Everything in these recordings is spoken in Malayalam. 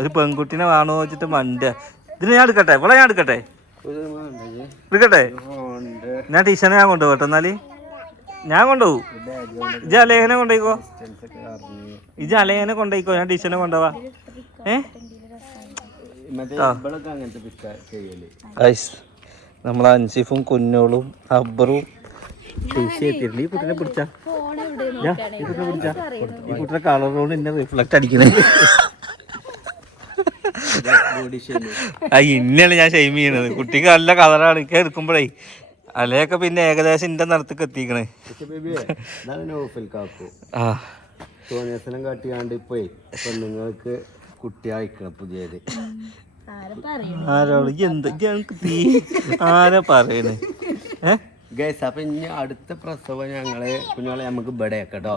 ഒരു പെൺകുട്ടിനെ വേണോ വെച്ചിട്ട് മണ്ട. ഇതിന് ഞാൻ എടുക്കട്ടെ? ഇവിടെ ഞാൻ എടുക്കട്ടെ? എടുക്കട്ടെ? ഞാൻ ടീച്ചറിനെ ഞാൻ കൊണ്ടുപോകട്ടെ എന്നാൽ. ഞാൻ കൊണ്ടുപോകും. ഇജ് അലേഖനെ കൊണ്ടുപോയിക്കോ ഇജ് അലേഖനെ കൊണ്ടുപോയിക്കോ ഞാൻ ടീച്ചറിനെ കൊണ്ടുപോവാ. ഏ? ഐസ്. നമ്മളെ അൻസിഫും കുഞ്ഞോളും അബ്ബറും. എത്തിയിട്ടുണ്ട് ഈ കുട്ടിനെ പിടിച്ച? ഈ കുട്ടിനെ പിടിച്ച? ഈ കുട്ടിയുടെ കളറോട് എന്നെ റിഫ്ലക്ട് അടിക്കണേ. ഇന്നലെ ഞാൻ ഷെയിം ചെയ്യണത്. കുട്ടിക്ക് നല്ല കളറാണ് ഇക്ക എടുക്കുമ്പോഴേ അലയൊക്കെ പിന്നെ ഏകദേശം ഇന്റെ നടത്തേക്ക് എത്തിക്കണേ. ആ. തോന്നിയസനം കാട്ടിയാണ്ട് ഇപ്പോയി പെണ്ണുങ്ങൾക്ക് കുട്ടിയായിക്കണം പുതിയത്. ആരോട് ഇജ്ജ് എന്ത് ഇജ്ജ് ഞങ്ങക്ക് തീ? ആരാ പറയണേ? ഏ? ഗൈസ് അപ്പൊ ഇനി അടുത്ത പ്രസവം ഞങ്ങൾ കുഞ്ഞോളെ നമുക്ക് ഇവിടെ കേട്ടോ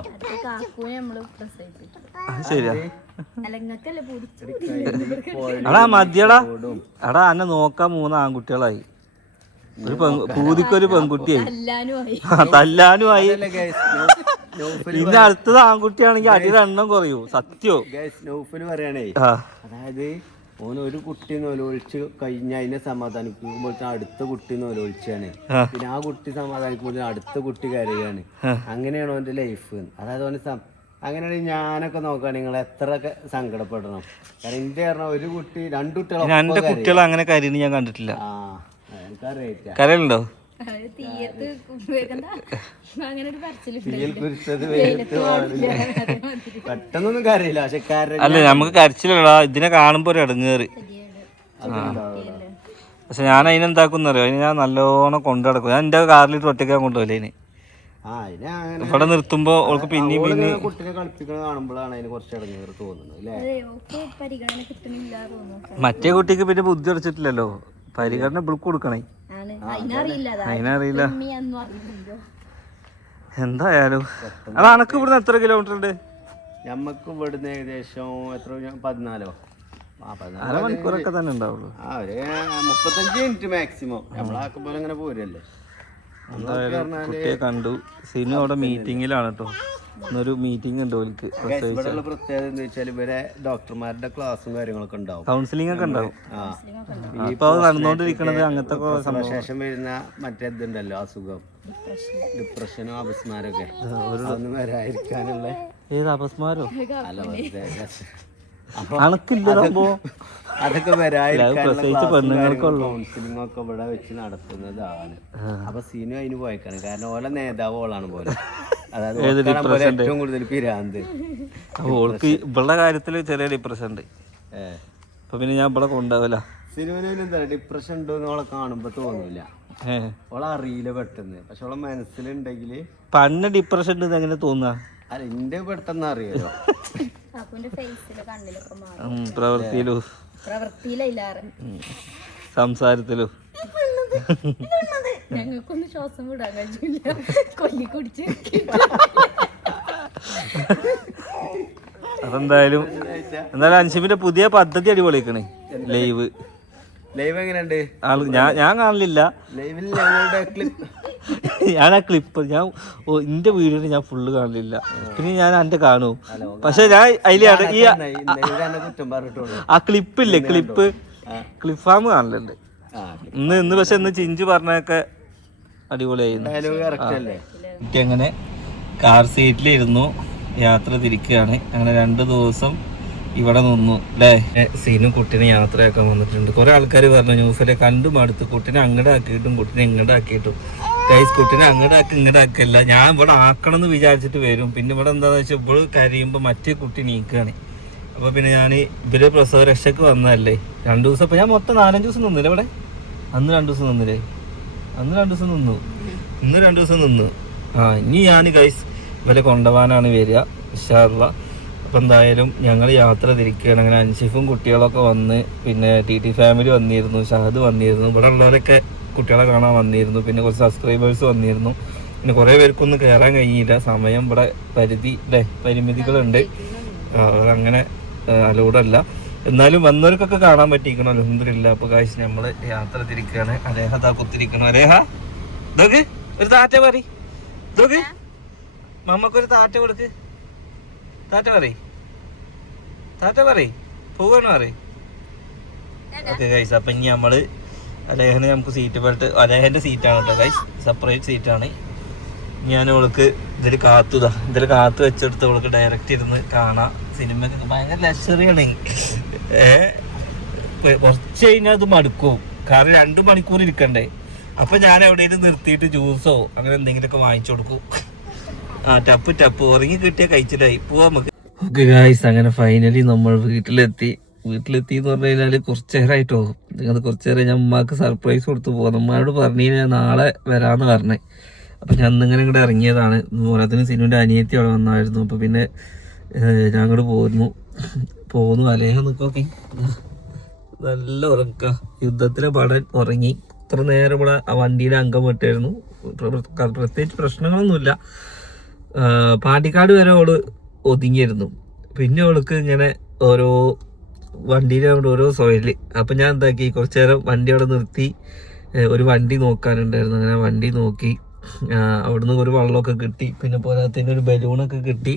ശരിയാ. എടാ മതിയടാ. എടാ അന്നെ നോക്കാൻ മൂന്ന് ആൺകുട്ടികളായി. ഒരു പൂതിക്കൊരു പെൺകുട്ടിയായി. തല്ലാനും ആയി പിന്നെ അടുത്തത് ആൺകുട്ടിയാണെങ്കിൽ അടിയുടെ എണ്ണം കുറയൂ. സത്യോ? നൗഫൽ പറയണേ. ആ. അതായത് ഓൻ ഒരു കുട്ടി നോലൊഴിച്ച് കഴിഞ്ഞ അതിനെ സമാധാനിക്കുമ്പോൾ അടുത്ത കുട്ടി നോലൊഴിച്ചാണ് പിന്നെ ആ കുട്ടി സമാധാനിക്കുമ്പോൾ അടുത്ത കുട്ടി കരയാണ്. അങ്ങനെയാണ് ഓന്റെ ലൈഫ് അതായത് ഓന് അങ്ങനെയാണെങ്കിൽ ഞാനൊക്കെ നോക്കുകയാണ് നിങ്ങൾ എത്രയൊക്കെ സങ്കടപ്പെടണം. കാരണം എന്റെ കാരണം ഒരു കുട്ടി രണ്ടു കുട്ടികളെ എന്റെ കുട്ടികൾ അങ്ങനെ കരീന്ന് ഞാൻ കണ്ടിട്ടില്ല. ആ എനിക്കറിയാം കരയുണ്ടോ തീയത്ത് അങ്ങനെ ഒരു പറച്ചിലുണ്ട്. തീയിൽ കുരിശത് വെയിലത്ത് പാടില്ല പെട്ടെന്നൊന്നും കരയില്ല. പക്ഷെ കര അല്ല നമുക്ക് കരച്ചിലടാ ഇതിനെ കാണുമ്പോ ഒരു ഇടങ്ങേറി. പക്ഷെ ഞാൻ അതിനെന്താക്കുന്നറിയോ അതിന് ഞാൻ നല്ലോണം കൊണ്ടു നടക്കും. ഞാൻ എന്റെ കാറിലിട്ട് ഒറ്റയ്ക്കാൻ കൊണ്ടുപോയില്ലേ അതിന്. ഇവിടെ നിർത്തുമ്പോ ഓൾക്ക് പിന്നെയും പിന്നെ ഓളിങ്ങനെ കുട്ടിനെ കളിപ്പിക്കുന്നത് കാണുമ്പോഴാണ് അതിന് കുറച്ച് ഇടങ്ങേറ് തോന്നുന്നത് അല്ലേ? മറ്റേ കുട്ടിക്ക് പിന്നെ ബുദ്ധി അടച്ചിട്ടില്ലല്ലോ പരിഗണന ഇവൾക്ക് കൊടുക്കണേ. ആണ്. അതിനറിയില്ല എന്തായാലും. അത് അനക്ക് ഇവിടുന്ന് എത്ര കിലോമീറ്റർ ഉണ്ട്? ഞമ്മക്ക് ഇവിടുന്ന് ഏകദേശം എത്ര പതിനാലോ? അരമണിക്കൂറൊക്കെ തന്നെ ഉണ്ടാവുള്ളൂ. ആ ഒരു മുപ്പത്തഞ്ച് മിനിറ്റ് മാക്സിമം നമ്മളാക്കുമ്പോൾ പോലെ ഇങ്ങനെ പോരല്ലേ എന്തായാലും കുട്ടിയെ കണ്ടു. സിനു അവിടെ മീറ്റിങ്ങിലാണ് കേട്ടോ ഇന്നൊരു മീറ്റിംഗ് ഉണ്ട് ഓലിക്ക് ഇവിടെയുള്ള പ്രത്യേകത എന്താ വെച്ചാൽ ഇവരെ ഡോക്ടർമാരുടെ ക്ലാസ്സും കാര്യങ്ങളൊക്കെ ഉണ്ടാവും. കൗൺസിലിംഗ് ഒക്കെ ഉണ്ടാവും. ഇപ്പൊ നടന്നുകൊണ്ടിരിക്കണത് അങ്ങനത്തെ ശേഷം വരുന്ന മറ്റേ ഇതുണ്ടല്ലോ അസുഖം. ഡിപ്രഷനും അപസ്മാരൊക്കെ വരാതിരിക്കാനുള്ള ഏത് അപസ്മാരോ? അല്ല അണക്കില്ല സംഭവം അതൊക്കെ. കൗൺസിലിംഗ് ഒക്കെ ഇവിടെ വെച്ച് നടത്തുന്നതാണ് അപ്പൊ സീനു അതിന് പോയേക്കാണ്. കാരണം ഓല നേതാവ് ഓളാണ് പോലെ. അതായത് ഏറ്റവും കൂടുതൽ പിരാന്ത്. ഓൾക്ക് ഇവളുടെ കാര്യത്തിൽ ചെറിയ ഡിപ്രഷൻ ഉണ്ട്. ഏഹ് അപ്പൊ പിന്നെ ഞാൻ ഇവിടെ കൊണ്ടാവില്ല സിനിമയിൽ എന്താ ഡിപ്രഷൻ ഉണ്ടോ എന്ന് ഓളെ കാണുമ്പോ തോന്നൂല. ഓളെ അറിയില്ല പെട്ടെന്ന്. പക്ഷെ ഓളെ മനസ്സിലുണ്ടെങ്കിൽ പണ്ട് ഡിപ്രഷൻ ഉണ്ട് എങ്ങനെ തോന്നുക അല്ല എന്റെ പെട്ടെന്ന് അറിയാലോ. പ്രവൃത്തിയിലും പ്രവർത്തിയില്ലാറ് ഉം, സംസാരത്തിലും? ഞങ്ങൾക്കൊന്നും ശ്വാസം വിടാൻ കഴിഞ്ഞില്ല. കൊല്ലി കുടിച്ച് അതെന്തായാലും എന്തായാലും അൻഷിമിന്റെ പുതിയ പദ്ധതി അടിപൊളിക്കണേ ലൈവ്. ലൈവ് എങ്ങനെയുണ്ട്? ഞാൻ ഞാൻ കാണലില്ല. ലൈവിൽ ഞങ്ങളുടെ ക്ലിപ്പ് ഞാൻ ആ ക്ലിപ്പ് ഞാൻ ഓ എന്റെ വീഡിയോ ഞാൻ ഫുള്ള് കാണലില്ല. പിന്നെ ഞാൻ എന്റെ കാണൂ. പക്ഷെ ഞാൻ അതിലാണ് ഈ ആ ക്ലിപ്പില്ലേ ക്ലിപ്പ് ക്ലിപ്പ് ഫാം കാണലുണ്ട്. ഇന്ന് ഇന്ന് പക്ഷെ ഇന്ന് ചിഞ്ചു പറഞ്ഞൊക്കെ അടിപൊളിയായിരുന്നു. അങ്ങനെ കാർ സീറ്റിലിരുന്നു യാത്ര തിരിക്കുകയാണ് അങ്ങനെ രണ്ട് ദിവസം ഇവിടെ നിന്നു അല്ലേ സീനും കുട്ടീനെ യാത്രയൊക്കെ വന്നിട്ടുണ്ട്. കുറെ ആൾക്കാർ പറഞ്ഞു ന്യൂസിലെ കണ്ടും അടുത്ത് കുട്ടീനെ അങ്ങോട്ട് ആക്കിയിട്ടും കുട്ടീനെ ഇങ്ങോട്ട് ആക്കിയിട്ടും. ഗൈസ് കുട്ടീനെ അങ്ങോട്ട് ആക്കി ഇങ്ങോട്ട് ആക്കല്ല. ഞാൻ ഇവിടെ ആക്കണം എന്ന് വിചാരിച്ചിട്ട് വരും. പിന്നെ ഇവിടെ എന്താണെന്ന് വെച്ചാൽ ഇപ്പോൾ കരയുമ്പോൾ മറ്റേ കുട്ടി നീക്കുകയാണ് അപ്പോൾ പിന്നെ ഞാൻ ഇവർ പ്രസവ രക്ഷയ്ക്ക് വന്നതല്ലേ. രണ്ട് ദിവസം അപ്പോൾ ഞാൻ മൊത്തം നാലഞ്ച് ദിവസം നിന്നില്ല ഇവിടെ? അന്ന് രണ്ട് ദിവസം നിന്നില്ലേ? അന്ന് രണ്ട് ദിവസം നിന്നു. ഇന്ന് രണ്ട് ദിവസം നിന്നു. ആ ഇനി ഞാൻ ഗൈസ് ഇവരെ കൊണ്ടുപോകാനാണ് വരിക ഇഷാറുള്ള അപ്പം എന്തായാലും ഞങ്ങൾ യാത്ര തിരിക്കുകയാണ്. അങ്ങനെ അൻഷിഫും കുട്ടികളൊക്കെ വന്ന് പിന്നെ ടി ടി ഫാമിലി വന്നിരുന്നു ഷഹദ് വന്നിരുന്നു ഇവിടെ ഉള്ളവരൊക്കെ കുട്ടികളെ കാണാൻ വന്നിരുന്നു പിന്നെ കുറച്ച് സബ്സ്ക്രൈബേഴ്സ് വന്നിരുന്നു. പിന്നെ കുറേ പേർക്കൊന്നും കയറാൻ കഴിയില്ല. സമയം ഇവിടെ പരിധി അല്ലേ പരിമിതികളുണ്ട്. അങ്ങനെ അലൂടല്ല എന്നാലും വന്നവർക്കൊക്കെ കാണാൻ പറ്റിയിരിക്കണം അലഹമില്ല അപ്പോൾ കാശ് നമ്മൾ യാത്ര തിരിക്കുകയാണ്. അലേഹ താ കുത്തിരിക്കണം അലേഹ ഇതൊക്കെ ഒരു താറ്റ പറ ഇതൊക്കെ മമ്മക്കൊരു താറ്റ കൊടുക്ക്. താറ്റ പറ താറ്റ പറ പോവാണ് അറിയ ഓക്കെ ഗൈസ് അപ്പം ഇനി നമ്മൾ അലേഹന് നമുക്ക് സീറ്റ് ബെൽറ്റ് അലേഹന്റെ സീറ്റാണ് കേട്ടോ ഗൈസ് സെപ്പറേറ്റ് സീറ്റാണ് ഞാൻ അവൾക്ക് ഇതിൽ കാത്തുതാ ഇതിൽ കാത്തു വെച്ചെടുത്ത് അവൾക്ക് ഡയറക്റ്റ് ഇരുന്ന് കാണാം. സിനിമ ഭയങ്കര ലക്ഷറിയാണ് ഏ? ഇപ്പൊ കുറച്ച് കഴിഞ്ഞാൽ അത് മടുക്കും. കാരണം രണ്ട് മണിക്കൂർ ഇരിക്കണ്ടേ. അപ്പൊ ഞാൻ എവിടെയെങ്കിലും നിർത്തിയിട്ട് ജ്യൂസോ അങ്ങനെ എന്തെങ്കിലുമൊക്കെ വാങ്ങിച്ചു കൊടുക്കും. ടപ്പ് ടപ്പ്. ഉറങ്ങി കിട്ടിയ കഴിച്ചിട്ടായി. പോവാ നമുക്ക്. ഓക്കെ ഗായ്സ് അങ്ങനെ ഫൈനലി നമ്മൾ വീട്ടിലെത്തി. വീട്ടിലെത്തി എന്ന് പറഞ്ഞു കഴിഞ്ഞാൽ കുറച്ച് നേരമായിട്ടോ അത് കുറച്ച് നേരം ഞാൻ ഉമ്മാക്ക് സർപ്രൈസ് കൊടുത്തു പോകും. അമ്മയോട് പറഞ്ഞു കഴിഞ്ഞാൽ നാളെ വരാമെന്ന് പറഞ്ഞേ. അപ്പം ഞാൻ ഇന്നിങ്ങനെ ഇങ്ങോട്ട് ഇറങ്ങിയതാണ്. പോരാത്തിന് സിനുവിന്റെ അനിയത്തി അവിടെ വന്നായിരുന്നു. അപ്പോൾ പിന്നെ ഞാൻ അങ്ങോട്ട് പോരുന്നു. പോന്നു അലേഹം നിൽക്കോക്കെ നല്ല ഉറക്ക. യുദ്ധത്തിലെ പടൻ ഉറങ്ങി. ഇത്ര നേരം ഇവിടെ ആ വണ്ടിയുടെ അംഗം വിട്ടായിരുന്നു. പ്ര- പ്രത്യേകിച്ച് പ്രശ്നങ്ങളൊന്നുമില്ല. പാണ്ടിക്കാട് വരെ അവൾ ഒതുങ്ങിയിരുന്നു. പിന്നെ അവൾക്ക് ഇങ്ങനെ ഓരോ വണ്ടിയിലെ ഓരോ സോയിൽ. അപ്പം ഞാൻ എന്താക്കി കുറച്ചു നേരം വണ്ടി അവിടെ നിർത്തി. ഒരു വണ്ടി നോക്കാനുണ്ടായിരുന്നു. അങ്ങനെ വണ്ടി നോക്കി. അവിടുന്ന് ഒരു വെള്ളമൊക്കെ കിട്ടി. പിന്നെ പോരാത്തതിന്റെ ഒരു ബലൂണൊക്കെ കിട്ടി.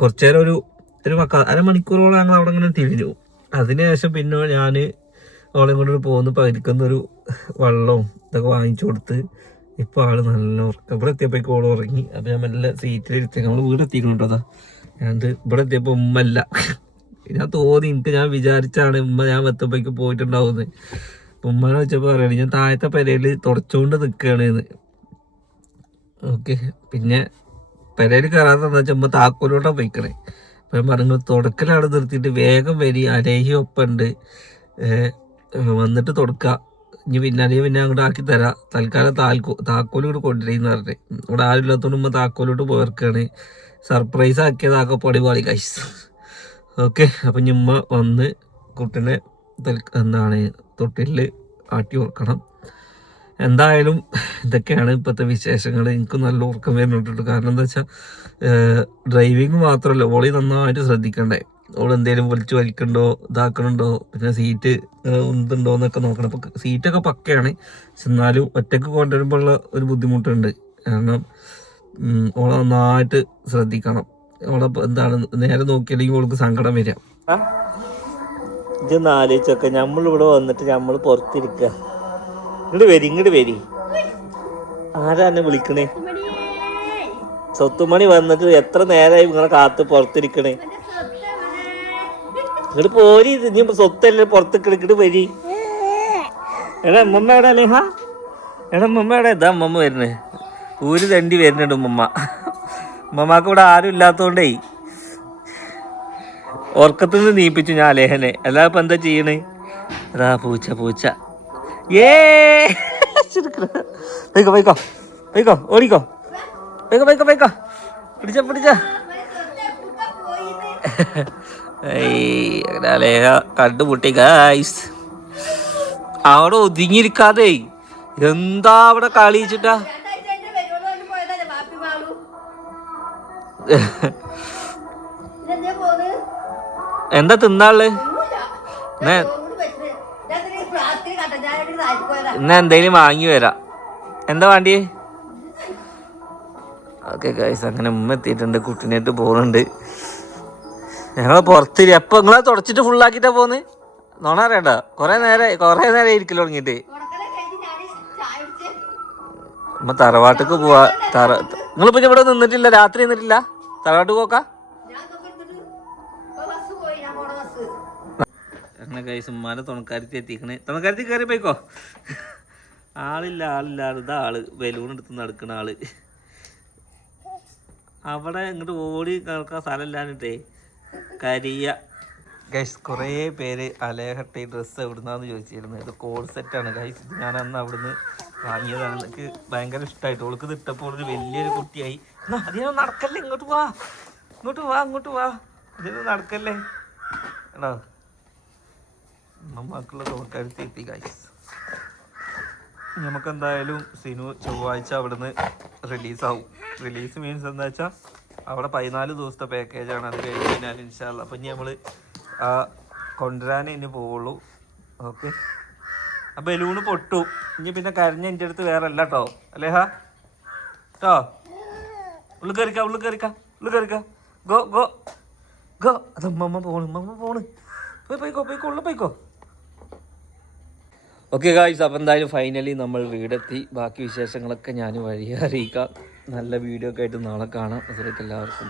കുറച്ചു നേരം ഒരു ഒരു മക്ക അരമണിക്കൂറോളം ഞങ്ങൾ അവിടെ ഇങ്ങനെ തിരിഞ്ഞു. അതിനുശേഷം പിന്നെ ഞാൻ അവളെ കൊണ്ടൊരു പോകുന്ന പകരിക്കുന്നൊരു വെള്ളവും ഇതൊക്കെ വാങ്ങിച്ചു കൊടുത്ത് ഇപ്പോൾ ആൾ നല്ല ഉറക്കം ഇവിടെ എത്തിയപ്പോൾ കോൾ ഉറങ്ങി. അപ്പോൾ ഞാൻ മെല്ലെ സീറ്റിലിരുത്തി നമ്മൾ വീട് എത്തിക്കണം കേട്ടോ ഞാനത് ഇവിടെ എത്തിയപ്പോൾ ഉമ്മല്ല. ഞാൻ തോന്നി എനിക്ക് ഞാൻ വിചാരിച്ചാണ് ഉമ്മ ഞാൻ എത്തുമ്പോഴേക്ക് പോയിട്ടുണ്ടാവുന്നത് അപ്പം ഉമ്മനെ വെച്ചപ്പോൾ പറയണ ഞാൻ താഴത്തെ പെരയിൽ തുടച്ചുകൊണ്ട് നിൽക്കുകയാണ് എന്ന് ഓക്കെ. പിന്നെ പെരയിൽ കയറാതെ വെച്ചാൽ ഉമ്മ താക്കോലോട്ടാ പോയിക്കണേ. അപ്പം ഞാൻ പറഞ്ഞു തുടക്കലാണ് നിർത്തിയിട്ട് വേഗം വരി അലേഹി ഒപ്പുണ്ട്. വന്നിട്ട് തുടക്കുക ഇനി പിന്നാലെയും പിന്നെ അങ്ങോട്ട് ആക്കി തരാം. തൽക്കാലം താൽക്കോ താക്കോൽ ഇവിടെ കൊണ്ടുവരുന്ന പറഞ്ഞേ ഇവിടെ ആരും ഇല്ലാത്തതുകൊണ്ട് താക്കോലോട്ട് പോയർക്കാണ്. സർപ്രൈസ് ആക്കിയതാക്ക പൊടി പാളി കൈസ് ഓക്കെ അപ്പം ഞമ്മ വന്ന് കുട്ടിനെ തൽ എന്താണ് തൊട്ടിലിൽ ആട്ടി ഓർക്കണം. എന്തായാലും ഇതൊക്കെയാണ് ഇപ്പോഴത്തെ വിശേഷങ്ങൾ. എനിക്ക് നല്ല ഉറക്കം വരുന്നുണ്ട് കാരണം എന്താ വെച്ചാൽ ഡ്രൈവിങ് മാത്രമല്ല ഓളി നന്നായിട്ട് ശ്രദ്ധിക്കണ്ടേ? ഓൾ എന്തേലും വലിച്ചു വലിക്കണ്ടോ? ഇതാക്കണുണ്ടോ? പിന്നെ സീറ്റ് ഉണ്ടോ എന്നൊക്കെ നോക്കണം. അപ്പോൾ സീറ്റൊക്കെ പക്കയാണ്. പക്ഷെ എന്നാലും ഒറ്റയ്ക്ക് കൊണ്ടുവരുമ്പോഴുള്ള ഒരു ബുദ്ധിമുട്ടുണ്ട്. കാരണം ഓളെ നന്നായിട്ട് ശ്രദ്ധിക്കണം. ഓളെ എന്താണ് നേരെ നോക്കിയില്ലെങ്കിൽ ഓൾക്ക് സങ്കടം വരിക. ഇതൊന്ന് ആലോചിച്ചൊക്കെ നമ്മളിവിടെ വന്നിട്ട് നമ്മൾ പുറത്തിരിക്കുക ഇങ്ങോട്ട് വരി ഇങ്ങോട്ട് വരി. ആരാണ് വിളിക്കണേ? സ്വത്തുമണി വന്നിട്ട് എത്ര നേരമായി നിങ്ങളെ കാത്ത് പുറത്തിരിക്കണേ? ഇങ്ങോട്ട് പോരി. ഇത് ഇനി സ്വത്തല്ലേ പുറത്ത് കിടക്കിട്ട് വരി എടാ അമ്മമ്മ അല്ലേ ഹാ എടാ അമ്മമ്മ എവിടെ? ഇതാ അമ്മമ്മ വരുന്നേ. ഊര് തണ്ടി വരുന്നുണ്ട് ഉമ്മമ്മ. ഉമ്മമ്മക്ക് ഇവിടെ ആരും ഇല്ലാത്തോണ്ടേ. ഉറക്കത്തിൽ നിന്ന് നീപ്പിച്ചു ഞാൻ അലേഹനെ. അല്ലാതെ ഇപ്പൊ എന്താ ചെയ്യണേ? അതാ പൂച്ച പൂച്ച. ഏ! പോയിക്കോ പോയിക്കോ. ഓടിക്കോ. പോയിക്കോ പോയിക്കോ പോയിക്കോ. പിടിച്ച പിടിച്ച. അലേഹ കണ്ടുമുട്ടി ഗായ്സ് അവിടെ ഒതുങ്ങിയിരിക്കാതെ എന്താ അവിടെ കളിച്ചിട്ടാ എന്താ തിന്നാൾ ഇന്ന് എന്തേലും വാങ്ങി വരാ. എന്താ വേണ്ടിയേ? ഓക്കെ ഗൈസ് അങ്ങനെ ഉമ്മ എത്തിയിട്ടുണ്ട് കുട്ടീനായിട്ട് പോകുന്നുണ്ട് ഞങ്ങൾ പുറത്തിരി. അപ്പൊ നിങ്ങളെ തുടച്ചിട്ട് ഫുള്ളാക്കിട്ടാ പോന്ന്? നോണ അറിയണ്ട കൊറേ നേരം കൊറേ നേരം ഇരിക്കൽ തുടങ്ങിട്ട് നമ്മ തറവാട്ടിക്ക് പോവാ. തറ നിങ്ങൾ പിന്നെ ഇവിടെ നിന്നിട്ടില്ല? രാത്രി നിന്നിട്ടില്ല? തറവാട്ട് പോക്കാ? അങ്ങനെ തുണക്കാരത്തി എത്തിക്കണേ. തുണക്കാരത്തി കയറി പോയിക്കോ. ആളില്ല ആളില്ല. ഇതാ ആൾ. ബലൂൺ എടുത്ത് നടക്കണ ആൾ. അവിടെ ഇങ്ങോട്ട് ഓടി കേൾക്കാൻ നടക്കാൻ സ്ഥലമില്ലാഞ്ഞിട്ടേ കരിയ. ഗൈസ് കുറേ പേര് അലേഹട്ടി ഡ്രസ്സ് എവിടുന്നാന്ന് ചോദിച്ചിരുന്നു. ഇത് കോഡ് സെറ്റാണ് ഗൈസ് ഞാൻ അന്ന് അവിടുന്ന് വാങ്ങിയതാണ്. എനിക്ക് ഭയങ്കര ഇഷ്ടമായിട്ട് ഓൾക്ക് ഇട്ടപ്പോൾ ഒരു വലിയൊരു കുട്ടിയായി. അതിനോ നടക്കല്ലേ? ഇങ്ങോട്ട് വാ. ഇങ്ങോട്ട് വാ ഇങ്ങോട്ട് വാ. ഇതിനെ നടക്കല്ലേ? എടാ നമ്മക്കുള്ള തോട്ടടുത്ത് എത്തി ഗൈസ് നമുക്കെന്തായാലും സിനു ചൊവ്വാഴ്ച അവിടുന്ന് റിലീസാവും റിലീസ് മീൻസ് എന്താ വെച്ചാൽ അവിടെ പതിനാല് ദിവസത്തെ പാക്കേജാണ് അത് കഴിഞ്ഞ് കഴിഞ്ഞാൽ ഇൻഷാല്ല അപ്പം ഇനി നമ്മൾ ആ കൊണ്ടുവരാനേ ഇനി പോവുള്ളൂ. ഓക്കെ. ആ ബലൂണ് പൊട്ടു. ഇനി പിന്നെ കരഞ്ഞ എന്റെ അടുത്ത് വേറെ അല്ല കേട്ടോ അല്ലേ ഹാ? കേട്ടോ ഉള്ളു കയറിക്ക ഉള്ളു കയറിക്ക ഉള്ളു കയറിക്ക ഗോ ഗോ. ഗോ. അത് ഉമ്മമ്മ പോണ് ഉമ്മമ്മ പോണ്. പോയി പോയിക്കോ പോയിക്കോ ഉള്ളു പോയിക്കോ. ഓക്കെ ഗായ്സ് അപ്പം എന്തായാലും ഫൈനലി നമ്മൾ വീടെത്തി. ബാക്കി വിശേഷങ്ങളൊക്കെ ഞാൻ വഴിയെ അറിയിക്കാം നല്ല വീഡിയോ ഒക്കെ ആയിട്ട് നാളെ കാണാം അതിലേക്ക് എല്ലാവർക്കും.